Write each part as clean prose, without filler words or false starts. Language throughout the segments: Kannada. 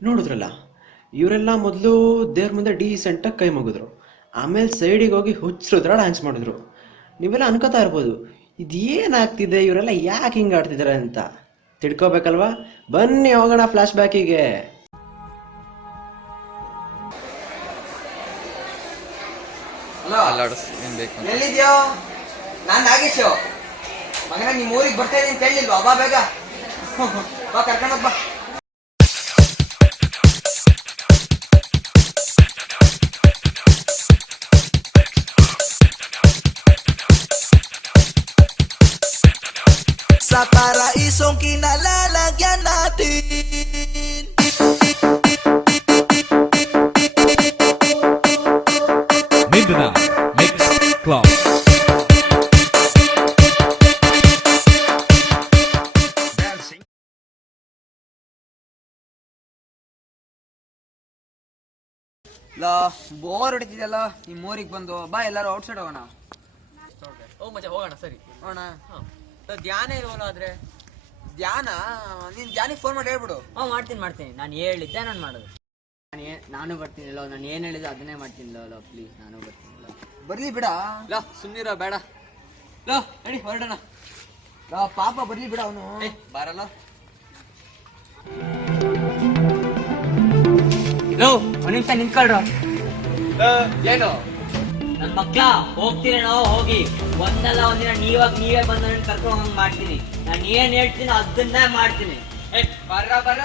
ನೋಡಿದ್ರಲ್ಲ, ಇವರೆಲ್ಲ ಮೊದಲು ದೇವ್ರ ಮುಂದೆ ಡೀಸೆಂಟಾಗಿ ಕೈ ಮುಗಿದ್ರು, ಆಮೇಲೆ ಸೈಡಿಗೆ ಹೋಗಿ ಹುಚ್ಚರಿದ್ರ ಡ್ಯಾನ್ಸ್ ಮಾಡಿದ್ರು. ನೀವೆಲ್ಲ ಅನ್ಕೋತಾ ಇರ್ಬೋದು, ಇದೇನಾಗ್ತಿದೆ, ಇವರೆಲ್ಲ ಯಾಕೆ ಹಿಂಗೆ ಆಡ್ತಿದ್ದಾರೆ ಅಂತ. ತಿಳ್ಕೊಬೇಕಲ್ವಾ? ಬನ್ನಿ ಹೋಗೋಣ ಫ್ಲಾಶ್ ಬ್ಯಾಕಿಗೆ. ಎಲ್ಲಿದ್ಯೋ? ನಾನ್ ನಾಗೇಶ್ ಮಗನ, ನಿಮ್ ಊರಿಗೆ ಬರ್ತಾ ಇದೀನಿ ಅಂತ ಹೇಳಿಲ್ವಾ? ಬಾ ಬೇಗ ಬಾ, ಕರ್ಕೊಂಡೋಗ್ ಬಾ. Sa paraisong kinalalagyan natin. Midnight Mix Club. Bore ಹೊಡಿತಿದೆಯಲ್ಲ, ನಿಮ್ ಊರಿಗೆ ಬಂದು ಬಾ, ಎಲ್ಲಾರು ಔಟ್ಸೈಡ್ ಹೋಗೋಣ. ಓ ಮಚ್ಚ, ಹೋಗೋಣ. ಸರಿ ಹೋಗೋಣ. ಧ್ಯಾನ ಇಲ್ವಲ್ಲ ಆದ್ರೆ? ಧ್ಯಾನ? ನೀನ್ ಧ್ಯಾನಿಗೆ ಫೋನ್ ಮಾಡಿ ಹೇಳ್ಬಿಡು. ಮಾಡ್ತೀನಿ. ನಾನು ಹೇಳಿದ್ದೆ ನಾನು ಮಾಡೋದು. ನಾನು ಬರ್ತೀನಿಲ್ಲೋ, ನಾನು ಏನ್ ಹೇಳಿದ್ರು ಅದನ್ನೇ ಮಾಡ್ತೀನಿಲ್ಲೋ. ಪ್ಲೀಸ್ ನಾನು ಬರ್ತೀನಿಲ್ಲ. ಬರ್ಲಿ ಬಿಡ. ಸುಮ್ನಿರೋ, ಬೇಡ. ನಡಿ ಹೊರಡೋಣ. ಪಾಪ ಬರ್ಲಿ ಬಿಡ, ಅವನು ಬರಲ್ಲ. ಒಂದ್ ನಿಮಿಷ ನಿಂತ್ಕೊಳ್ರ. ಏನು ನನ್ ಮಕ್ಳ ಹೋಗ್ತೀರೇನೋ? ಹೋಗಿ ಒಂದಲ್ಲ ಒಂದಿನ ನೀವೇ ಬಂದ ಕರ್ಕೊಂಡು ಹಂಗ್ ಮಾಡ್ತೀನಿ. ನಾನು ಏನ್ ಹೇಳ್ತೀನಿ ಅದನ್ನೇ ಮಾಡ್ತೀನಿ. ಬರ್ರ ಬಾರ,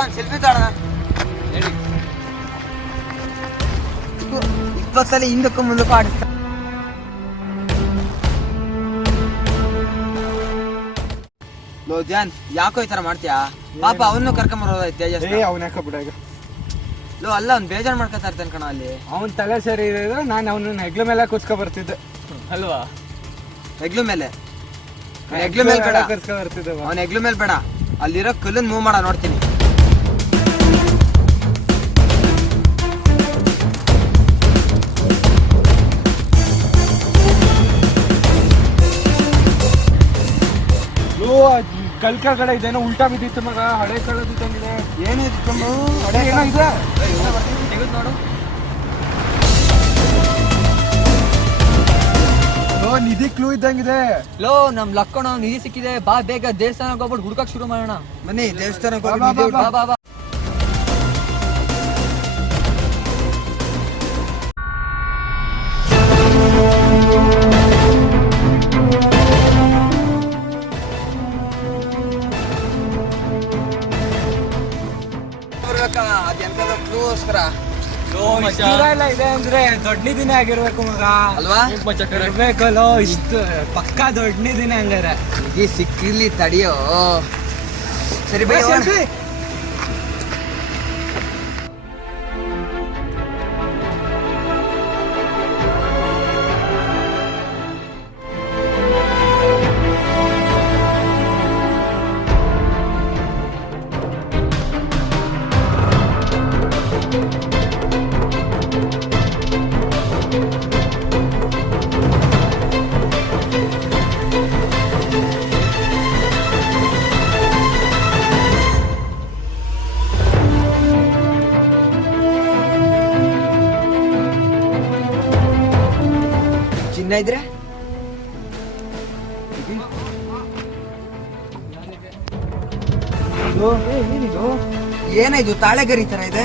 ಒಂದ್ ಸೆಲ್ಫಿ ತಾಣ. 20 ಸಲ ಹಿಂದಕ್ಕೂ ಮುಂದಕ್ಕೂ ಆಡಿಸ್ತ. ಲೋ ಧ್ಯಾನ್, ಯಾಕೋ ಈ ತರ ಮಾಡ್ತೀಯಾ? ಪಾಪ ಅವನು ಕರ್ಕೊಂಬರೋದೈತೆ ತೇಜಸ್. ಅವ್ನ ಯಾಕ ಬಿಡ ಈಗ. ಲೋ ಅಲ್ಲ, ಅವ್ನ್ ಬೇಜಾರ್ ಮಾಡ್ಕೊತಾ ಇರ್ತಾನೆ ಕಣ ಅಲ್ಲಿ. ಅವನ್ ತಲೆ ಸರಿ ಇದ್ರೆ ನಾನು ಅವನ ಹೆಗ್ಲ ಮೇಲೆ ಕೂರ್ಸ್ಕೊ ಬರ್ತಿದ್ದೆ ಅಲ್ವಾ? ಹೆಗ್ಲು ಮೇಲೆ ಬೇಡ, ಕೂರ್ಸ್ಕೊ ಬರ್ತಿದ್ದೆ. ಅವನ ಹೆಗ್ಲು ಮೇಲೆ ಬೇಡ, ಅಲ್ಲಿರೋ ಕಲ್ಲನ್ ಮೂವ್ ಮಾಡ ನೋಡ್ತೀನಿ. ಕಲ್ ಕೆಳಗಡೆ ಇದೇನೋ ಉಲ್ಟಾ ಬಿದ್ದಿತ್ತು ಮಗ, ಹಳೆ ಕಳ್ಳದಿದ್ದಂಗಿದೆ. ಏನಿತ್ತು ಹಳೆ ಏನೋ ಇದೆ ನೋಡು. ನಿಧಿ ಕ್ಲೂ ಇದ್ದಂಗಿದೆ. ಲೋ, ನಮ್ ಲಕ್ಕಣ ನಿಧಿ ಸಿಕ್ಕಿದೆ. ಬಾ ಬೇಗ ದೇವಸ್ಥಾನಕ್ಕೆ ಹೋಗ್ಬಿಟ್ಟು ಹುಡುಕಕ್ ಶುರು ಮಾಡೋಣ. ಬನ್ನಿ ದೇವಸ್ಥಾನಕ್ಕೆ ಬಾ, ಹೋಗಿ. ಬಾ, ಬಾ ಬಾ. ಅದೆಂತದ ಕ್ಲೂಸ್ಕರ ಎಲ್ಲ ಇದೆ ಅಂದ್ರೆ ದೊಡ್ಡ ದಿನ ಆಗಿರ್ಬೇಕು ಮಗ, ಅಲ್ವಾ? ಇರ್ಬೇಕಲ್ಲೋ, ಇಷ್ಟು ಪಕ್ಕಾ ದೊಡ್ಡ ದಿನ ಹಂಗಾರೆ. ನಿಧಿ ಸಿಕ್ಕಿರ್ಲಿ, ತಡಿಯೋ. ಸರಿ ಬೈ. ಚಿನ್ನ ಇದ್ರೆ ಏನಾಯ್ತು? ತಾಳೆಗರಿ ತರ ಇದೆ.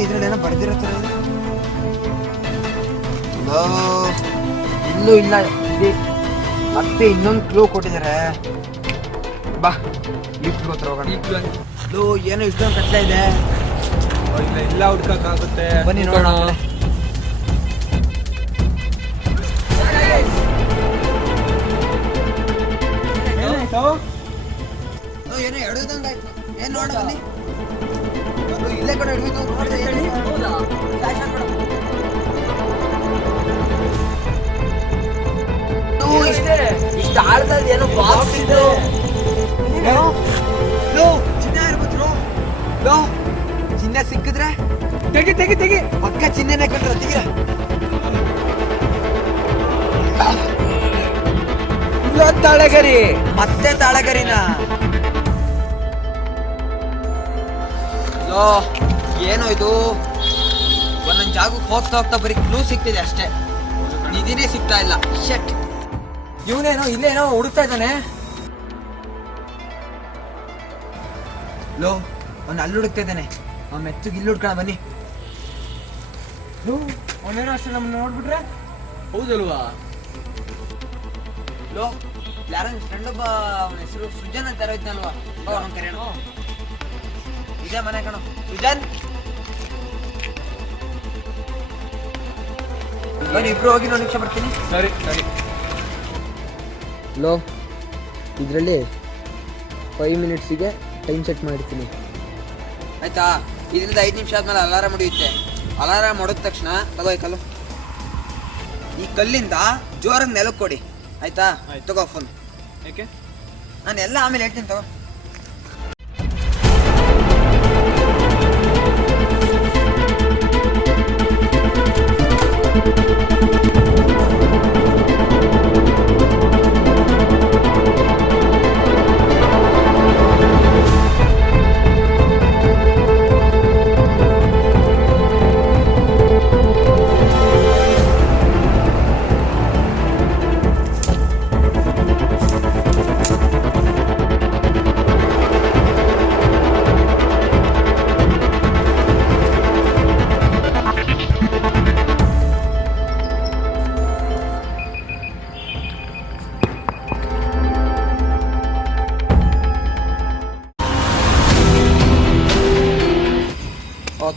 ಇದ್ರಲ್ಲಿ ಏನೋ ಬರ್ದಿರೋ ತರ ಇದೆ. ಇಲ್ಲೂ ಇಲ್ಲ. ಮತ್ತೆ ಇನ್ನೊಂದು ಕ್ಲೂ ಕೊಟ್ಟಿದ್ದಾರೆ. ಬಾ, ಈ ಕ್ಲೂ ಹತ್ರ ಹೋಗೋಣ. ಏನೋ ಇಷ್ಟೊಂದು ಕಷ್ಟ ಇದೆ. ಇಲ್ಲ ಹುಡ್ಕಕ್ಕಾಗುತ್ತೆ. ಬನ್ನಿ ನೋಡೋಣ. ಏನೋ ಎಡದಂಗಾಯ್ತು. ಏನ್ ನೋಡ ಬನ್ನಿ. ಇಲ್ಲೇ ಕಡೆ ಹಿಡಿದು ನೋಡ್ದೆ ಹೌದಾ? ಫ್ಲಾಶ್ ಹಾಕ್ಬಿಡು. ಇಷ್ಟು ಆಳದಲ್ಲಿ ಏನೋ ಬಾಕ್ಸ್ ಇದೆ. ಲೋ ಚಿನ್ನ ಇರ್ಬೋದು. ಲೋ ಚಿನ್ನ ಸಿಕ್ಕಿದ್ರೆ ತೆಗಿ ತೆಗಿ ತೆಗಿ. ಪಕ್ಕ ಚಿನ್ನನೇ ಕಂಡ್ರ ತೆಗಿರ. ಇಲ್ಲ ತಾಳಗರಿ. ಮತ್ತೆ ತಾಳಗರಿನ. ಲೋ ಏನೋ ಇದು ಒಂದೊಂದ್ ಜಾಗಕ್ಕೆ ಹೋಗ್ತಾ ಹೋಗ್ತಾ ಬರೀ ಕ್ಲೂ ಸಿಗ್ತಿದೆ ಅಷ್ಟೇ, ನಿಧಿನೇ ಸಿಗ್ತಾ ಇಲ್ಲ. ಶೆಟ್. ಇವನೇನೋ ಇಲ್ಲೇನೋ ಹುಡುಕ್ತಾ ಇದ್ದಾನೆ. ಲೋ ಅವ್ನು ಅಲ್ಲಿ ಹುಡುಕ್ತಾ ಇದ್ದಾನೆ, ಅವ್ನು ಮೆತ್ತಗೆ ಇಲ್ಲಿ ಹುಡ್ಕೋಣ ಬನ್ನಿ. ಅವನೇನೋ ಅಷ್ಟೇ ನಮ್ಮನ್ನ ನೋಡ್ಬಿಟ್ರೆ. ಹೌದಲ್ವಾ? ಲೋ ಯಾರ ಫ್ರೆಂಡ್ ಒಬ್ಬ, ಅವನ ಹೆಸರು ಸುಜನ್ ಅಂತ ಇರೋಯ್ತಲ್ವಾ, ಅವನ ಕರೆಯೋಣ. ಇದೇ ಮನೆ ಕಣೋ ಸುಜನ್. ಬನ್ನಿ ಇಬ್ರು ಹೋಗಿ ಒಂದು ನಿಮಿಷ ಬರ್ತೀನಿ. ಸರಿ ಸರಿ. ಲೋ ಇದರಲ್ಲಿ 5 ಮಿನಿಟ್ಸಿಗೆ ಟೈಮ್ ಸೆಟ್ ಮಾಡ್ತೀನಿ. ಆಯ್ತಾ? ಇದರಿಂದ 5 ನಿಮಿಷ ಆದ್ಮೇಲೆ ಅಲಾರಾಮ್ ಹೊಡೆಯುತ್ತೆ. ಅಲಾರಾಮ್ ಹೊಡೆದ ತಕ್ಷಣ ತಗೋ ಈ ಕಲ್ಲು, ಈ ಕಲ್ಲಿಂದ ಜೋರಾಗಿ ನೆಲಕ್ಕೆ ಕೊಡಿ. ಆಯ್ತಾ? ತಗೋ ಫೋನ್. ಯಾಕೆ? ನಾನು ಎಲ್ಲ ಆಮೇಲೆ ಹೇಳ್ತೀನಿ ತಗೋ.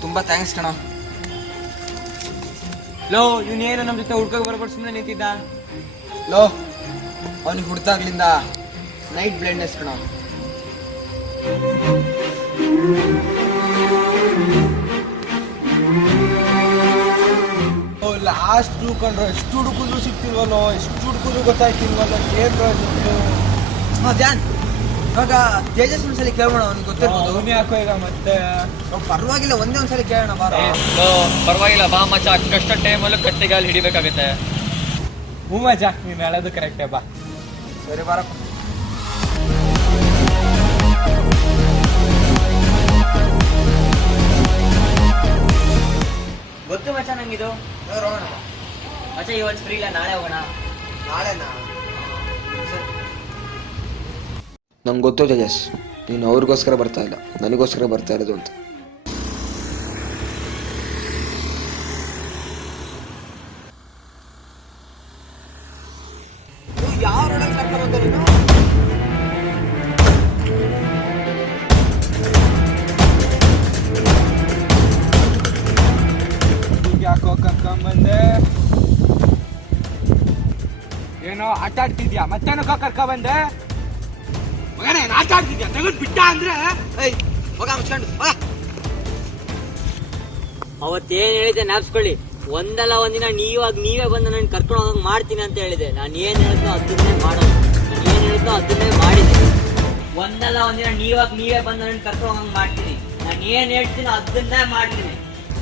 ತುಂಬಾ ಥ್ಯಾಂಕ್ಸ್ ಕಣ. ಲೋ ಇವನೇನೋ ನಮ್ಮ ಜೊತೆ ಹುಡ್ಕೋಕೆ ಬರ್ಬಿಟ್ಟು ಸುಮ್ಮನೆ ನಿಂತಿದ್ದ. ಲೋ ಅವನಿಗೆ ಹುಡ್ತಾಗ್ಲಿಂದ ನೈಟ್ ಬ್ಲೈಂಡ್ನೆಸ್ ಕಣ. ಲಾಸ್ಟ್ ಕಂಡ್ರೆ ಎಷ್ಟು ಹುಡುಕಿದ್ರು ಸಿಗ್ತಿಲ್ವಲ್ಲೋ, ಎಷ್ಟು ಹುಡುಕಿದ್ರು ಗೊತ್ತಾಯ್ತಿಲ್ವಲ್ಲೋ. ಏನ್ ಧ್ಯಾನ್ ಇವಾಗ ತೇಜಸ್ ಒಂದ್ಸಲಿ ಕೇಳೋಣ, ಅವ್ನಿಗೆ ಗೊತ್ತಿರ್ಬೋದು. ಅವನೇ ಹಾಕೋ ಈಗ ಮತ್ತೆ. ಪರವಾಗಿಲ್ಲ, ಒಂದೇ ಒಂದ್ಸಲಿ ಕೇಳೋಣ ಬಾರ. ಪರವಾಗಿಲ್ಲ ಬಾ ಮಚ್ಚ, ಕಷ್ಟ ಟೈಮಲ್ಲೂ ಕತ್ತಿಗಾಲ್ ಹಿಡಿಬೇಕಾಗತ್ತೆ. ಹ್ಞೂ ಮಜಾ, ನೀನು ಹೇಳೋದು ಕರೆಕ್ಟೇ. ಬಾ ಸರಿ ಬಾರಪ್ಪ. ಗೊತ್ತು ಮಚ್ಚ ನಂಗಿದು. ಮಚ್ಚ ಇವತ್ತು ಫ್ರೀ ಇಲ್ಲ, ನಾಳೆ ಹೋಗೋಣ. ನಾಳೆನಾ? ನಂಗೆ ಗೊತ್ತು ತೇಜಸ್, ನೀನು ಅವ್ರಿಗೋಸ್ಕರ ಬರ್ತಾ ಇಲ್ಲ, ನನಗೋಸ್ಕರ ಬರ್ತಾ ಇರೋದು ಅಂತ. ಯಾವ ರೋಡಲ್ಲಿ ಕರ್ಕೊಂಡ್ ಬಂದ ನೀನು? ಈಗ ಯಾಕೋ ಕರ್ಕೊಂಬಂದೆ. ಏನೋ ಆಟ ಆಡ್ತಿದ್ಯಾ, ಮತ್ತೇನೋ ಕರ್ಕೊಂಬಂದೆ. ಮಗನೇ ಆಟ ಆಡ್ತಿದ್ಯಾ, ತೆಗೆದು ಬಿಟ್ಟ ಅಂದ್ರೆ. ಹೋಗ ಮುಚ್ಕೊಂಡು ಅವತ್ತೇನ್ ಹೇಳಿದೆ ಜ್ಞಾಪಿಸ್ಕೊಳ್ಳಿ. ಒಂದಲ್ಲ ಒಂದಿನ ನೀವೇ ಬಂದು ನಾನು ಕರ್ಕೊಂಡು ಹೋಗಂಗ್ ಮಾಡ್ತೀನಿ ಅಂತ ಹೇಳಿದೆ. ನಾನು ಏನ್ ಹೇಳಿದ್ನೋ ಅದನ್ನೇ ಮಾಡೋದು, ನಾನು ಏನ್ ಹೇಳಿದ್ನೋ ಅದನ್ನೇ ಮಾಡಿದ್ದೀನಿ. ಒಂದಲ್ಲ ಒಂದಿನ ನೀವೇ ಬಂದು ನಾನು ಕರ್ಕೊಂಡು ಹೋಗಂಗ್ ಮಾಡ್ತೀನಿ. ನಾನು ಏನ್ ಹೇಳ್ತೀನೋ ಅದನ್ನೇ ಮಾಡ್ತೀನಿ.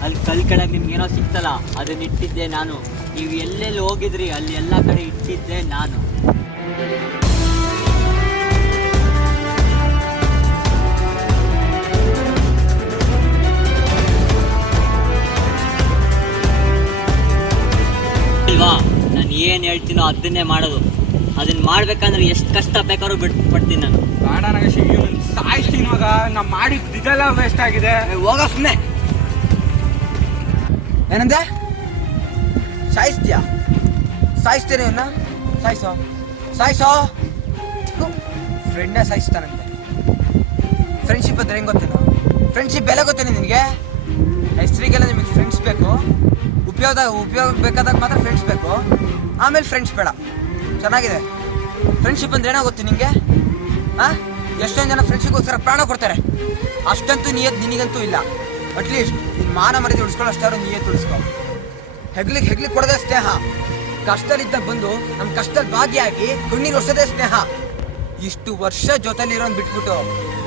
ಅಲ್ಲಿ ಕಲ್ ಕೆಳಗೆ ನಿಮ್ಗೆ ಏನೋ ಸಿಕ್ತಲ್ಲ, ಅದನ್ನ ಇಟ್ಟಿದ್ದೆ ನಾನು. ನೀವು ಎಲ್ಲೆಲ್ಲಿ ಹೋಗಿದ್ರಿ ಅಲ್ಲಿ ಎಲ್ಲ ಕಡೆ ಇಟ್ಟಿದ್ದೆ ನಾನು. ಇಲ್ವಾ? ನಾನು ಏನ್ ಹೇಳ್ತೀನೋ ಅದನ್ನೇ ಮಾಡೋದು. ಅದನ್ನ ಮಾಡ್ಬೇಕಂದ್ರೆ ಎಷ್ಟು ಕಷ್ಟ ಬೇಕಾದ್ರೂ ಪಡ್ತೀನಿ ನಾನು. ಬೇಡ ನಾಗೇಶ್, ಇವನು ಸಾಯಿಸ್ತೀನಿ ಮಗ. ನಾ ಮಾಡಿದ್ದು ಇದೆಲ್ಲ ವೇಸ್ಟ್ ಆಗಿದೆ. ಹೋಗ ಸುಮ್ಮನೆ. ಏನಂದೆ? ಸಾಯಿಸ್ತೀಯಾ? ಸಾಯಿಸ್ತೀನಿ ಇವನ್ನ. ಸಾಯಿಸೋ. ಫ್ರೆಂಡೇ ಸಾಯಿಸ್ತಾನಂತೆ. ಫ್ರೆಂಡ್ಶಿಪ್ ಅಂದ್ರೆ ಹೆಂಗ್ ಗೊತ್ತೇನು? ಫ್ರೆಂಡ್ಶಿಪ್ ಬೆಲೆ ಗೊತ್ತೇನೆ ನಿನಗೆ? ಹೆಸರಿಗೆಲ್ಲ ನಿಮಗೆ ಫ್ರೆಂಡ್ಸ್ ಬೇಕು, ಉಪಯೋಗ ಬೇಕಾದಾಗ ಮಾತ್ರ ಫ್ರೆಂಡ್ಸ್ ಬೇಕು, ಆಮೇಲೆ ಫ್ರೆಂಡ್ಸ್ ಬೇಡ. ಚೆನ್ನಾಗಿದೆ. ಫ್ರೆಂಡ್ಶಿಪ್ ಅಂದ್ರೆ ಏನೋ ಗೊತ್ತು ನಿಂಗೆ? ಎಷ್ಟೊಂದು ಜನ ಫ್ರೆಂಡ್ಶಿಪ್ಗೋಸ್ಕರ ಪ್ರಾಣ ಕೊಡ್ತಾರೆ. ಅಷ್ಟಂತೂ ನಿಯತ್ ನಿನಗಂತೂ ಇಲ್ಲ. ಅಟ್ಲೀಸ್ಟ್ ನಿನ್ ಮಾನ ಮರ್ಯಾದೆ ಉಳಿಸ್ಕೊಳ್ಳೋಷ್ಟಾರು ನೀಯೇ ತುಳಿಸ್ಕೊ. ಹೆಗ್ಲಿಗೆ ಕೊಡದೆ ಸ್ನೇಹ, ಕಷ್ಟದಲ್ಲಿದ್ದಾಗ ಬಂದು ನಮ್ ಕಷ್ಟದಲ್ಲಿ ಭಾಗಿಯಾಗಿ ಕಣ್ಣೀರು ಒರ್ಸೋದೇ ಸ್ನೇಹ. ಇಷ್ಟು ವರ್ಷ ಜೊತೆಲಿರೋನ್ ಬಿಟ್ಬಿಟ್ಟು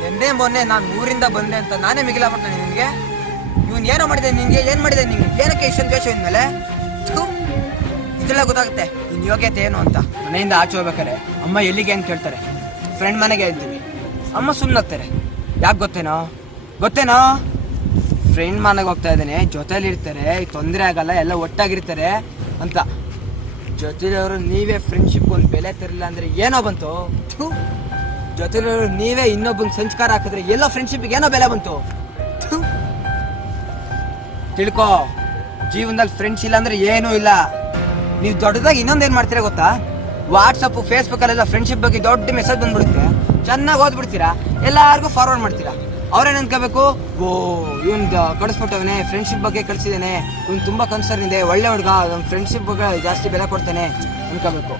ನಿನ್ನೆ ಮೊನ್ನೆ ನಾನು ಊರಿಂದ ಬಂದೆ ಅಂತ ನಾನೇ ಮಿಗಿಲಾಗ್ಬಿಟ್ಟೆ ನಿನ್ಗೆ. ಇವನ್ ಏನೋ ಮಾಡಿದೆ ನಿನ್ಗೆ, ಏನ್ ಮಾಡಿದೆ ನಿನ್ಗೆ, ಏನಕ್ಕೆ ಇಷ್ಟೊಂದು ದ್ವೇಷ ಇದ್ಮೇಲೆ? ಇದೆಲ್ಲ ಗೊತ್ತಾಗುತ್ತೆ ನಿನ್ ಯೋಗ್ಯತೆ ಏನು ಅಂತ. ಮನೆಯಿಂದ ಆಚೆ ಹೋಗ್ಬೇಕಾರೆ ಅಮ್ಮ ಎಲ್ಲಿಗೆ ಅಂತ ಕೇಳ್ತಾರೆ, ಫ್ರೆಂಡ್ ಮನೆಗೆ ಹೇಳ್ತೀವಿ. ಅಮ್ಮ ಸುಮ್ಮನಾಗ್ತಾರೆ. ಯಾಕೆ ಗೊತ್ತೇನೋ ಫ್ರೆಂಡ್ ಮನೆಗೆ ಹೋಗ್ತಾ ಇದ್ದೇನೆ, ಜೊತೆಲಿ ಇರ್ತಾರೆ, ತೊಂದರೆ ಆಗಲ್ಲ, ಎಲ್ಲ ಒಟ್ಟಾಗಿರ್ತಾರೆ ಅಂತ. ಜೊತೆಲಿರೋರು ನೀವೇ ಫ್ರೆಂಡ್ಶಿಪ್ ಒಂದು ಬೆಲೆ ತರಿಲ್ಲ ಅಂದ್ರೆ ಏನೋ ಬಂತು? ಜೊತೆಲಿರೋರು ನೀವೇ ಇನ್ನೊಬ್ಬಂಗೆ ಸಂಸ್ಕಾರ ಹಾಕಿದ್ರೆ ಎಲ್ಲೋ ಫ್ರೆಂಡ್ಶಿಪ್ಗೆ ಏನೋ ಬೆಲೆ ಬಂತು? ತಿಳ್ಕೊ, ಜೀವನದಲ್ಲಿ ಫ್ರೆಂಡ್ಸ್ ಇಲ್ಲ ಅಂದ್ರೆ ಏನೂ ಇಲ್ಲ. ನೀವು ದೊಡ್ಡದಾಗಿ ಇನ್ನೊಂದೇನ್ ಮಾಡ್ತೀರಾ ಗೊತ್ತಾ? ವಾಟ್ಸಪ್ ಫೇಸ್ಬುಕ್ ಅಲ್ಲೆಲ್ಲ ಫ್ರೆಂಡ್ಶಿಪ್ ಬಗ್ಗೆ ದೊಡ್ಡ ಮೆಸೇಜ್ ಬಂದ್ಬಿಡುತ್ತೆ, ಚೆನ್ನಾಗಿ ಓದ್ಬಿಡ್ತೀರಾ, ಎಲ್ಲಾರ್ಗು ಫಾರ್ವರ್ಡ್ ಮಾಡ್ತೀರಾ. ಅವ್ರೇನ್ ಅನ್ಕೋಬೇಕು, ಓ ಇವನ್ ಕಳಿಸ್ಬಿಟ್ಟವನೆ, ಫ್ರೆಂಡ್ಶಿಪ್ ಬಗ್ಗೆ ಕಳಿಸಿದ್ದೇನೆ, ಇವ್ನು ತುಂಬಾ ಕನ್ಸರ್ನ್ ಇದೆ, ಒಳ್ಳೆ ಹುಡುಗ, ಫ್ರೆಂಡ್ಶಿಪ್ ಬಗ್ಗೆ ಜಾಸ್ತಿ ಬೆಲೆ ಕೊಡ್ತೇನೆ ಅನ್ಕೋಬೇಕು.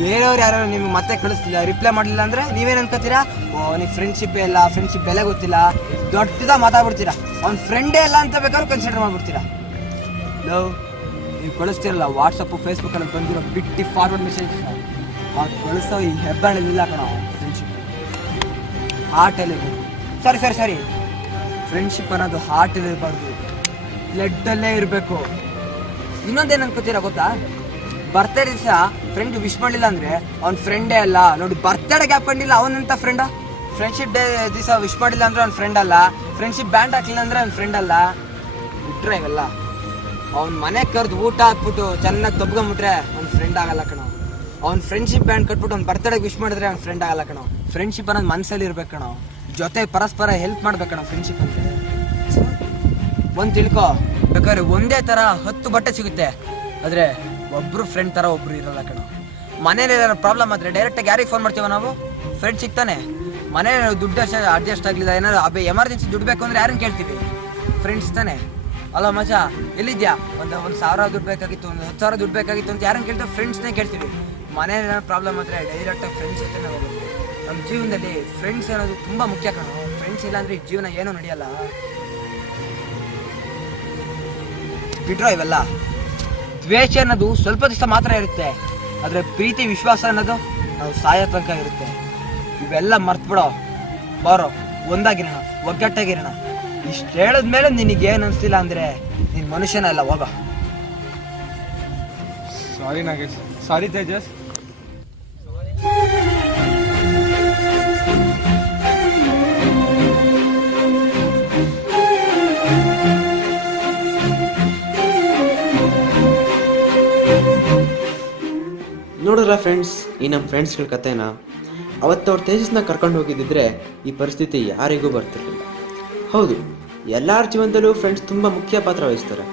ಬೇರೆಯವ್ರು ಯಾರು ನಿಮ್ಗೆ ಮತ್ತೆ ಕಳಿಸ್ತಿಲ್ಲ, ರಿಪ್ಲೈ ಮಾಡಲಿಲ್ಲ ಅಂದ್ರೆ ನೀವೇನ್ ಅನ್ಕೋತೀರಾ? ಓ ನೀವು ಫ್ರೆಂಡ್ಶಿಪ್ ಇಲ್ಲ, ಫ್ರೆಂಡ್ಶಿಪ್ ಬೆಲೆ ಗೊತ್ತಿಲ್ಲ, ದೊಡ್ಡದಾಗ ಮಾತಾಡ್ಬಿಡ್ತೀರಾ. ಅವ್ನ ಫ್ರೆಂಡೇ ಇಲ್ಲ ಅಂತ ಬೇಕಾದ್ರೂ ಕನ್ಸಿಡರ್ ಮಾಡ್ಬಿಡ್ತೀರಾ. ಲವ್ ನೀವು ಕಳಿಸ್ತಿರಲ್ಲ ವಾಟ್ಸಪ್ಪು ಫೇಸ್ಬುಕ್ಕಲ್ಲಿ ಬಂದಿರೋ ಬಿಟ್ಟಿ ಫಾರ್ವರ್ಡ್ ಮೆಸೇಜ್, ಕಳಿಸೋ ಈ ಹೆಬ್ಬಾಳಲ್ಲಿಲ್ಲ ಕಣ ಫ್ರೆಂಡ್ಶಿಪ್, ಹಾರ್ಟಲ್ಲಿ ಇರಬೇಕು. ಸರಿ ಫ್ರೆಂಡ್ಶಿಪ್ ಅನ್ನೋದು ಹಾರ್ಟಲ್ಲಿ ಇರಬಾರ್ದು, ಬ್ಲಡ್ಡಲ್ಲೇ ಇರಬೇಕು. ಇನ್ನೊಂದೇನು ಅನ್ಕೋತೀರಾ ಗೊತ್ತಾ? ಬರ್ತ್ಡೇ ದಿವಸ ಫ್ರೆಂಡ್ ವಿಶ್ ಮಾಡಲಿಲ್ಲ ಅಂದ್ರೆ ಅವ್ನ ಫ್ರೆಂಡೇ ಅಲ್ಲ. ನೋಡಿ, ಬರ್ತ್ಡೇ ಗ್ಯಾಪ್ பண்ணிಲ್ಲ ಅವನಂತ ಫ್ರೆಂಡ. ಫ್ರೆಂಡ್ಶಿಪ್ ಡೇ ದಿವಸ ವಿಶ್ ಮಾಡಿಲ್ಲ ಅಂದ್ರೆ ಅವ್ನ ಫ್ರೆಂಡ್ ಅಲ್ಲ. ಫ್ರೆಂಡ್ಶಿಪ್ ಬ್ಯಾಂಡ್ ಹಾಕ್ಲಿಲ್ಲ ಅಂದ್ರೆ ಅವ್ನ ಫ್ರೆಂಡ್ ಅಲ್ಲ. ಬಿಟ್ರೆ ಇವೆಲ್ಲ ಅವ್ನ ಮನೆಗೆ ಕರೆದು ಊಟ ಹಾಕ್ಬಿಟ್ಟು ಚೆನ್ನಾಗಿ ತಬ್ಕೊಂಬಿಟ್ರೆ ಅವ್ನ ಫ್ರೆಂಡ್ ಆಗಲ್ಲ ಕಣ. ಅವ್ನ ಫ್ರೆಂಡ್ಶಿಪ್ ಬ್ಯಾಂಡ್ ಕಟ್ಬಿಟ್ಟು ಅವ್ನ ಬರ್ತ್ಡೇ ವಿಶ್ ಮಾಡಿದ್ರೆ ಅವ್ನ ಫ್ರೆಂಡ್ ಆಗಲ್ಲ ಕಣ. ಫ್ರೆಂಡ್ಶಿಪ್ ಅನ್ನೋದು ಮನಸ್ಸಲ್ಲಿ ಇರ್ಬೇಕು ಕಣ, ಜೊತೆ ಪರಸ್ಪರ ಹೆಲ್ಪ್ ಮಾಡ್ಬೇಕಣ ಫ್ರೆಂಡ್ಶಿಪ್ ಅಂದ್ರೆ. ಒಂದ್ ತಿಳ್ಕೊ, ಬೇಕಾದ್ರೆ ಒಂದೇ ತರ 10 ಬಟ್ಟೆ ಸಿಗುತ್ತೆ, ಆದ್ರೆ ಒಬ್ರು ಫ್ರೆಂಡ್ ತರ ಒಬ್ರು ಇರಲ್ಲ ಕಣ. ಮನೇಲಿ ಏನಾದ್ರು ಪ್ರಾಬ್ಲಮ್ ಆದ್ರೆ ಡೈರೆಕ್ಟ್ ಆಗಿ ಯಾರಿಗೆ ಫೋನ್ ಮಾಡ್ತೀವ ನಾವು? ಫ್ರೆಂಡ್ ಸಿಗ್ತಾನೆ. ಮನೆ ದುಡ್ಡು ಅಡ್ಜಸ್ಟ್ ಆಗ್ಲಿಲ್ಲ, ಏನಾದ್ರು ಎಮರ್ಜೆನ್ಸಿ ದುಡ್ಡು ಬೇಕು ಅಂದ್ರೆ ಯಾರನ್ನ ಕೇಳ್ತೀವಿ? ಫ್ರೆಂಡ್ಸ್ ತಾನೆ. ಅಲ್ಲ ಮಜಾ, ಎಲ್ಲಿದ್ಯಾ? ಒಂದು 1,000 ದುಡ್ಡು ಬೇಕಾಗಿತ್ತು, ಒಂದು 10,000 ದುಡ್ಡು ಬೇಕಾಗಿತ್ತು ಅಂತ ಯಾರನ್ನ ಕೇಳ್ತೀವಿ? ಫ್ರೆಂಡ್ಸ್ನೇ ಕೇಳ್ತೀವಿ. ಮನೇಲಿ ಏನಾದ್ರು ಪ್ರಾಬ್ಲಮ್ ಆದ್ರೆ ಡೈರೆಕ್ಟ್ ಆಗಿ ಫ್ರೆಂಡ್ಸ್ ಜೊತೆ ಹೋಗೋದು. ನಮ್ಮ ಜೀವನದಲ್ಲಿ ಫ್ರೆಂಡ್ಸ್ ಅನ್ನೋದು ತುಂಬಾ ಮುಖ್ಯ ಕಣ. ಫ್ರೆಂಡ್ಸ್ ಇಲ್ಲ ಅಂದ್ರೆ ಜೀವನ ಏನೂ ನಡೆಯಲ್ಲ. ಬಿಟ್ರೋ ಇವೆಲ್ಲ. ದ್ವೇಷ ಅನ್ನೋದು ಸ್ವಲ್ಪ ದಿವಸ ಮಾತ್ರ ಇರುತ್ತೆ, ಆದ್ರೆ ಪ್ರೀತಿ ವಿಶ್ವಾಸ ಅನ್ನೋದು ನಾವು ಸಾಯೋ ತನಕ ಇರುತ್ತೆ. ಇವೆಲ್ಲ ಮರ್ತ್ಬಿಡೋ, ಬಾರೋ ಒಂದಾಗಿರೋಣ, ಒಗ್ಗಟ್ಟಾಗಿರೋಣ. ಇಷ್ಟು ಹೇಳಿದ್ಮೇಲೆ ನಿನಗೇನು ಅನಿಸ್ಲಿಲ್ಲ ಅಂದ್ರೆ ನೀನು ಮನುಷ್ಯನ ಅಲ್ಲ, ಹೋಗ. ಸಾರಿ ನಾಗೇಶ್, ಸಾರಿ ತೇಜಸ್. ನೋಡಿದ್ರ ಫ್ರೆಂಡ್ಸ್, ಈ ನಮ್ಮ ಫ್ರೆಂಡ್ಸ್ಗಳ ಕಥೆನ. ಅವತ್ತು ಅವ್ರು ತೇಜಸ್ನ ಕರ್ಕೊಂಡು ಹೋಗಿದ್ದಿದ್ರೆ ಈ ಪರಿಸ್ಥಿತಿ ಯಾರಿಗೂ ಬರ್ತಿರ್ಲಿಲ್ಲ. ಹೌದು, ಎಲ್ಲರ ಜೀವನದಲ್ಲೂ ಫ್ರೆಂಡ್ಸ್ ತುಂಬ ಮುಖ್ಯ ಪಾತ್ರ ವಹಿಸ್ತಾರೆ.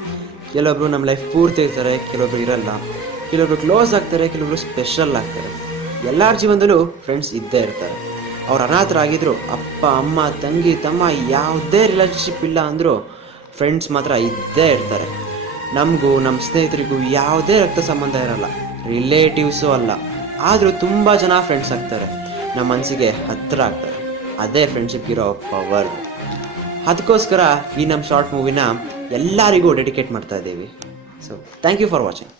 ಕೆಲವೊಬ್ರು ನಮ್ಮ ಲೈಫ್ ಪೂರ್ತಿ ಇರ್ತಾರೆ, ಕೆಲವೊಬ್ರು ಇರಲ್ಲ, ಕೆಲವೊಬ್ರು ಕ್ಲೋಸ್ ಆಗ್ತಾರೆ, ಕೆಲವೊಬ್ರು ಸ್ಪೆಷಲ್ ಆಗ್ತಾರೆ. ಎಲ್ಲರ ಜೀವನದಲ್ಲೂ ಫ್ರೆಂಡ್ಸ್ ಇದ್ದೇ ಇರ್ತಾರೆ. ಅವ್ರು ಅನಾಥರಾಗಿದ್ರು, ಅಪ್ಪ ಅಮ್ಮ ತಂಗಿ ತಮ್ಮ ಯಾವುದೇ ರಿಲೇಶನ್ಶಿಪ್ ಇಲ್ಲ ಅಂದರೂ ಫ್ರೆಂಡ್ಸ್ ಮಾತ್ರ ಇದ್ದೇ ಇರ್ತಾರೆ. ನಮಗೂ ನಮ್ಮ ಸ್ನೇಹಿತರಿಗೂ ಯಾವುದೇ ರಕ್ತ ಸಂಬಂಧ ಇರಲ್ಲ, ರಿಲೇಟಿವ್ಸು ಅಲ್ಲ, ಆದರೂ ತುಂಬ ಜನ ಫ್ರೆಂಡ್ಸ್ ಆಗ್ತಾರೆ, ನಮ್ಮ ಮನಸ್ಸಿಗೆ ಹತ್ತಿರ ಆಗ್ತಾರೆ. ಅದೇ ಫ್ರೆಂಡ್ಶಿಪ್ ಇರೋ ಪವರ್. ಅದಕ್ಕೋಸ್ಕರ ಈ ನಮ್ಮ ಶಾರ್ಟ್ ಮೂವಿನ ಎಲ್ಲರಿಗೂ ಡೆಡಿಕೇಟ್ ಮಾಡ್ತಾ ಇದ್ದೀವಿ. So thank you for watching.